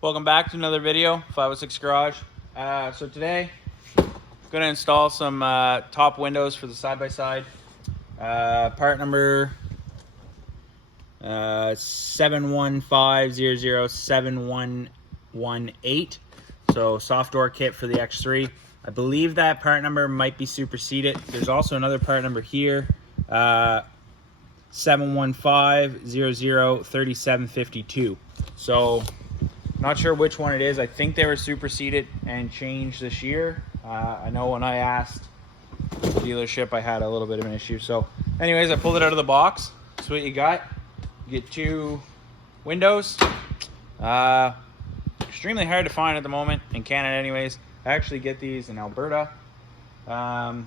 Welcome back to another video, 506 Garage. So today, I'm going to install some top windows for the side-by-side. Part number 715007118. So soft door kit for the X3. I believe that part number might be superseded. There's also another part number here, 715003752. So not sure which one it is. I think they were superseded and changed this year. I know when I asked the dealership, I had a little bit of an issue. So anyways, I pulled it out of the box. That's what you got. You get two windows. Extremely hard to find at the moment in Canada anyways. I actually get these in Alberta and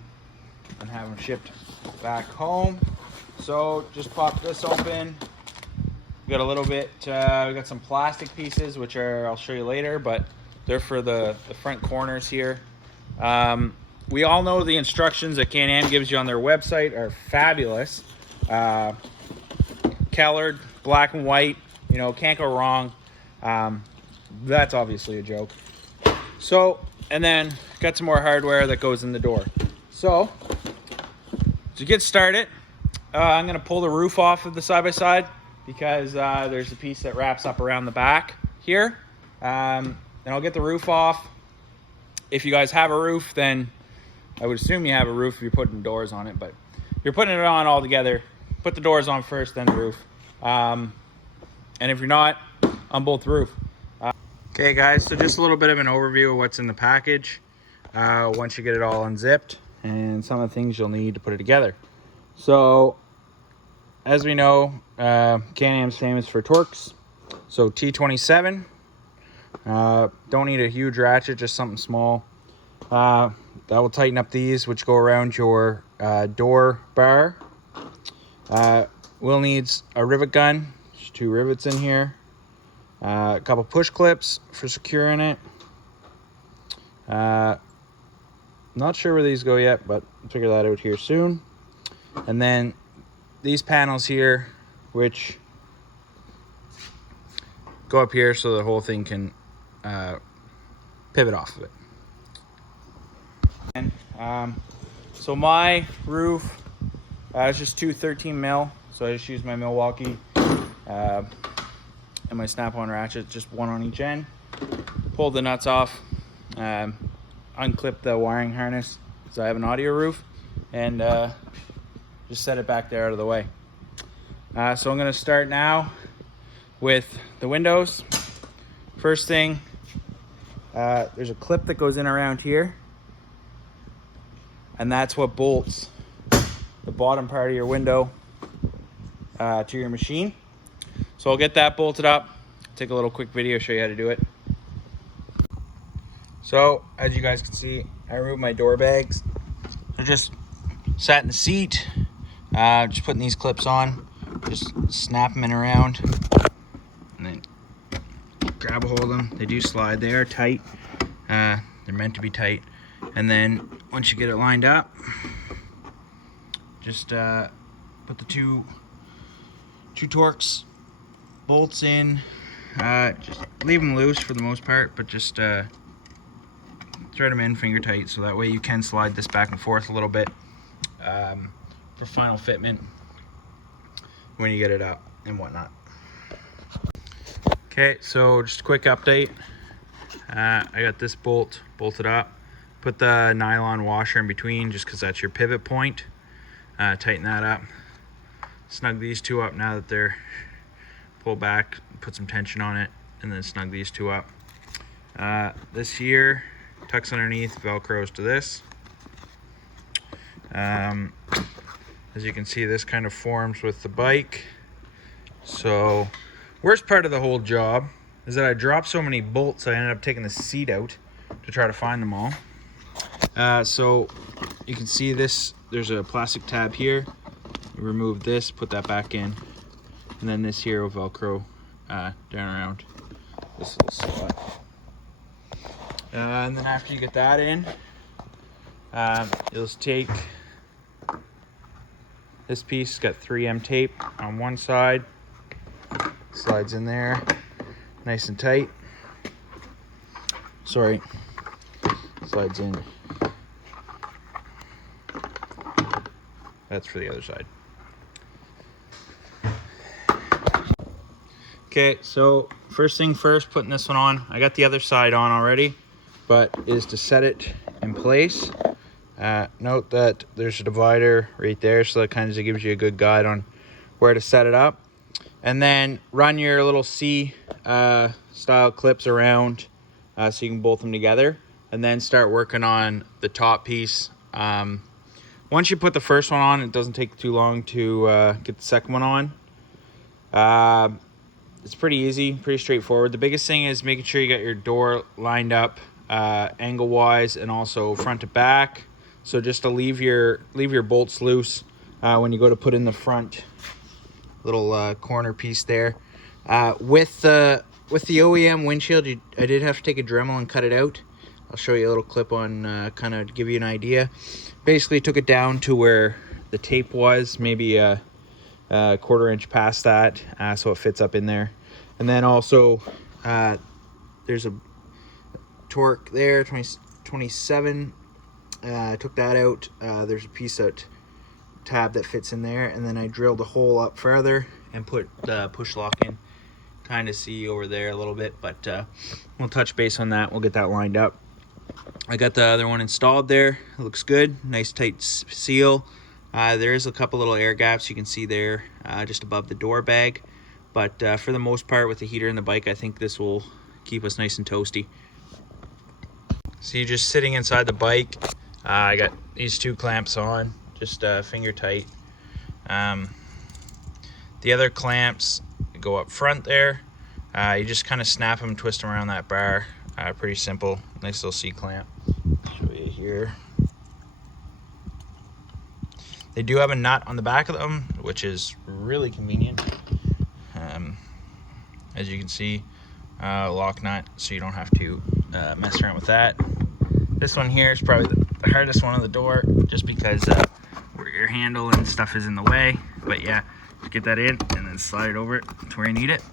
have them shipped back home. So just pop this open. We got a little bit, we got some plastic pieces, which I'll show you later, but they're for the front corners here. We all know the instructions that Can-Am gives you on their website are fabulous. Colored, black and white, you know, can't go wrong. That's obviously a joke. So, and then got some more hardware that goes in the door. So, to get started, I'm gonna pull the roof off of the side-by-side because there's a piece that wraps up around the back here. And I'll get the roof off. If you guys have a roof, then I would assume you have a roof if you're putting doors on it, but you're putting it on all together. Put the doors on first, then the roof. And if you're not, unbolt the roof. Okay guys, so just a little bit of an overview of what's in the package once you get it all unzipped and some of the things you'll need to put it together. So, as we know, Can-Am's famous for Torx. So T27, don't need a huge ratchet, just something small. That will tighten up these, which go around your door bar. Will needs a rivet gun, there's 2 rivets in here. A couple push clips for securing it. Not sure where these go yet, but I'll figure that out here soon. And then these panels here, which go up here so the whole thing can pivot off of it. And so my roof is just 2 13 mil, so I just use my Milwaukee and my snap-on ratchet, just one on each end. Pull the nuts off, unclip the wiring harness because I have an audio roof, and just set it back there out of the way. So I'm gonna start now with the windows. First thing, there's a clip that goes in around here, and that's what bolts the bottom part of your window to your machine. So I'll get that bolted up, take a little quick video, show you how to do it. So as you guys can see, I removed my door bags. They're just sat in the seat. Just putting these clips on, just snap them in around, and then grab a hold of them. They do slide, they are tight. They're meant to be tight. And then once you get it lined up, just put the two Torx bolts in. Just leave them loose for the most part, but just thread them in finger tight, so that way you can slide this back and forth a little bit for final fitment when you get it up and whatnot. Okay, so just a quick update. I got this bolt bolted up. Put the nylon washer in between just because that's your pivot point. Tighten that up. Snug these two up now that they're pulled back. Put some tension on it, and then snug these two up. This here tucks underneath, velcros to this. As you can see, this kind of forms with the bike. So worst part of the whole job is that I dropped so many bolts I ended up taking the seat out to try to find them all. So you can see this, there's a plastic tab here. You remove this, put that back in, and then this here will velcro down around this little slot. And then after you get that in, you'll just take this piece, got 3M tape on one side, slides in there nice and tight. sorry, slides in. That's for the other side. Okay, so first thing first, putting this one on. I got the other side on already, but is to set it in place. Note that there's a divider right there, so that kind of gives you a good guide on where to set it up. And then run your little C style clips around so you can bolt them together, and then start working on the top piece. Once you put the first one on, it doesn't take too long to get the second one on. It's pretty easy, pretty straightforward. The biggest thing is making sure you got your door lined up angle wise and also front to back. So just to leave your bolts loose when you go to put in the front little corner piece there. With the OEM windshield, I did have to take a Dremel and cut it out. I'll show you a little clip on kind of to give you an idea. Basically took it down to where the tape was, maybe a quarter inch past that, so it fits up in there. And then also there's a torque there, 27. Took that out. There's a piece of tab that fits in there, and then I drilled a hole up further and put the push lock in. Kind of see over there a little bit, but we'll touch base on that. We'll get that lined up. I got the other one installed there. It looks good, nice tight seal. There is a couple little air gaps you can see there just above the door bag, but for the most part with the heater in the bike, I think this will keep us nice and toasty. So you're just sitting inside the bike. I got these two clamps on, just finger tight. The other clamps go up front there. You just kind of snap them, twist them around that bar. Pretty simple, nice little C-clamp. Show you here. They do have a nut on the back of them, which is really convenient. As you can see, lock nut, so you don't have to mess around with that. This one here is probably the hardest one on the door, just because where your handle and stuff is in the way. But yeah, just get that in and then slide it over to where you need it,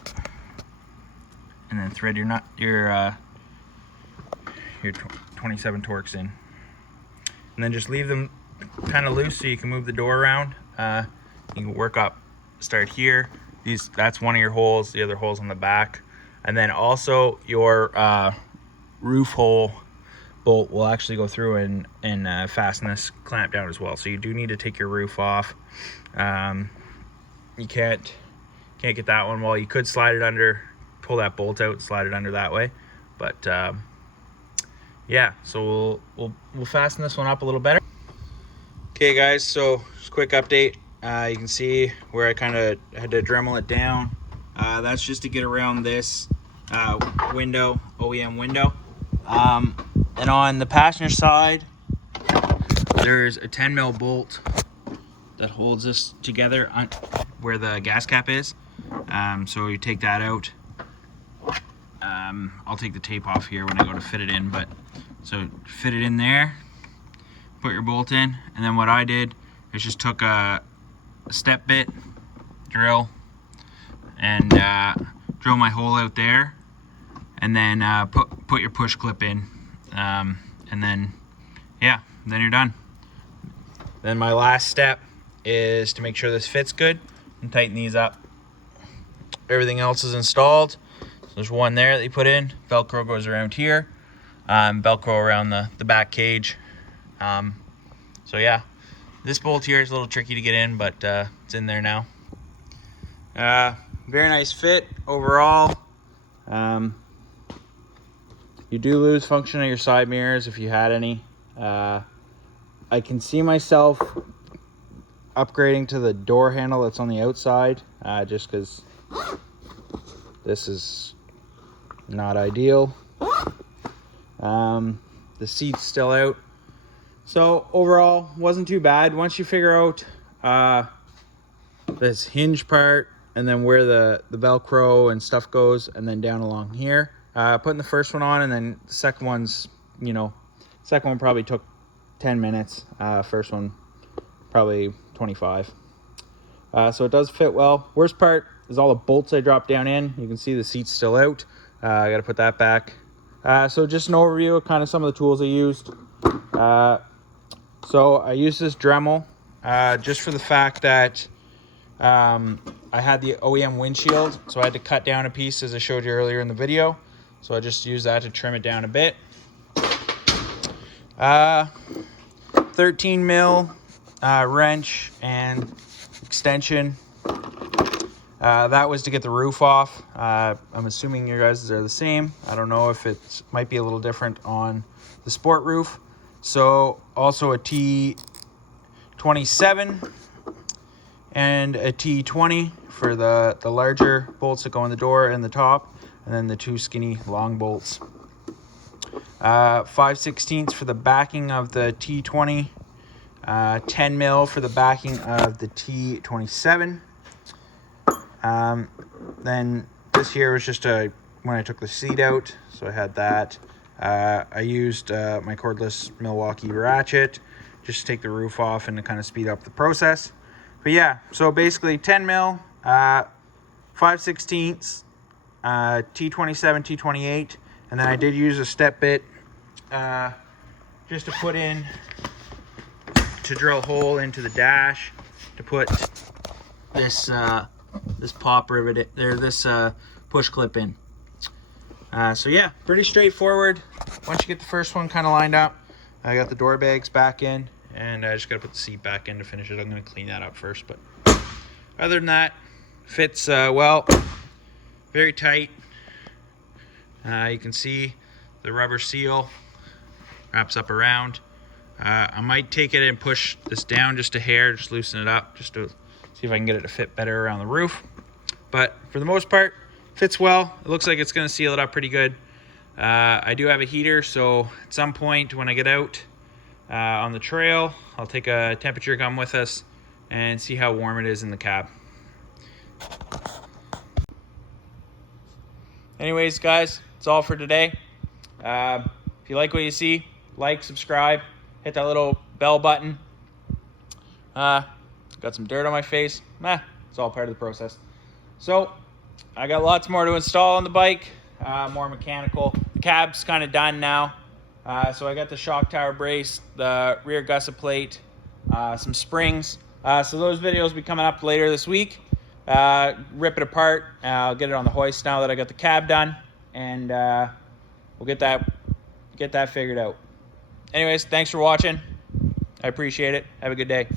and then thread your 27 Torx in, and then just leave them kind of loose so you can move the door around. You can work up, start here. That's one of your holes. The other hole's on the back, and then also your roof hole bolt will actually go through and fasten this clamp down as well. So you do need to take your roof off. You can't get that one. Well, you could slide it under, pull that bolt out, slide it under that way, but yeah, so we'll fasten this one up a little better. Okay guys, so just a quick update. You can see where I kind of had to Dremel it down. That's just to get around this window, OEM window. And on the passenger side, there's a 10 mil bolt that holds this together on where the gas cap is. So you take that out. I'll take the tape off here when I go to fit it in, but so fit it in there, put your bolt in, and then what I did is just took a step bit drill and drill my hole out there, and then put your push clip in, and then yeah, then you're done. Then my last step is to make sure this fits good and tighten these up. Everything else is installed. So there's one there that you put in. Velcro goes around here. Velcro around the back cage. So yeah, this bolt here is a little tricky to get in, but it's in there now. Very nice fit overall. You do lose function of your side mirrors if you had any. I can see myself upgrading to the door handle that's on the outside, just because this is not ideal. The seat's still out. So overall, wasn't too bad. Once you figure out this hinge part and then where the Velcro and stuff goes, and then down along here, putting the first one on, and then the second one's, second one probably took 10 minutes. First one probably 25. So it does fit well. Worst part is all the bolts I dropped down in. You can see the seat's still out. I got to put that back. So just an overview of kind of some of the tools I used. So I used this Dremel just for the fact that I had the OEM windshield, so I had to cut down a piece as I showed you earlier in the video. So I just used that to trim it down a bit. 13 mil wrench and extension. That was to get the roof off. I'm assuming your guys are the same. I don't know if it might be a little different on the sport roof. So also a T27 and a T20 for the larger bolts that go in the door and the top, and then the two skinny long bolts. 5/16 for the backing of the T20, 10 mil for the backing of the T27. Then this here was just when I took the seat out, so I had that. I used my cordless Milwaukee ratchet just to take the roof off and to kind of speed up the process. But yeah, so basically 10 mil, 5/16, T27, T28, and then I did use a step bit just to put in, to drill a hole into the dash to put this this pop rivet there, this push clip in. So yeah, pretty straightforward. Once you get the first one kind of lined up, I got the door bags back in, and I just got to put the seat back in to finish it. I'm going to clean that up first, but other than that, fits well, very tight. You can see the rubber seal wraps up around. I might take it and push this down just a hair, just loosen it up, just to see if I can get it to fit better around the roof. But for the most part, fits well. It looks like it's going to seal it up pretty good. I do have a heater, so at some point when I get out on the trail, I'll take a temperature gun with us and see how warm it is in the cab. Anyways, guys, that's all for today. If you like what you see, like, subscribe, hit that little bell button. Got some dirt on my face. It's all part of the process. So I got lots more to install on the bike, more mechanical. The cab's kind of done now. So I got the shock tower brace, the rear gusset plate, some springs. So those videos will be coming up later this week. Rip it apart. I'll get it on the hoist now that I got the cab done, and we'll get that figured out. Anyways, thanks for watching. I appreciate it. Have a good day.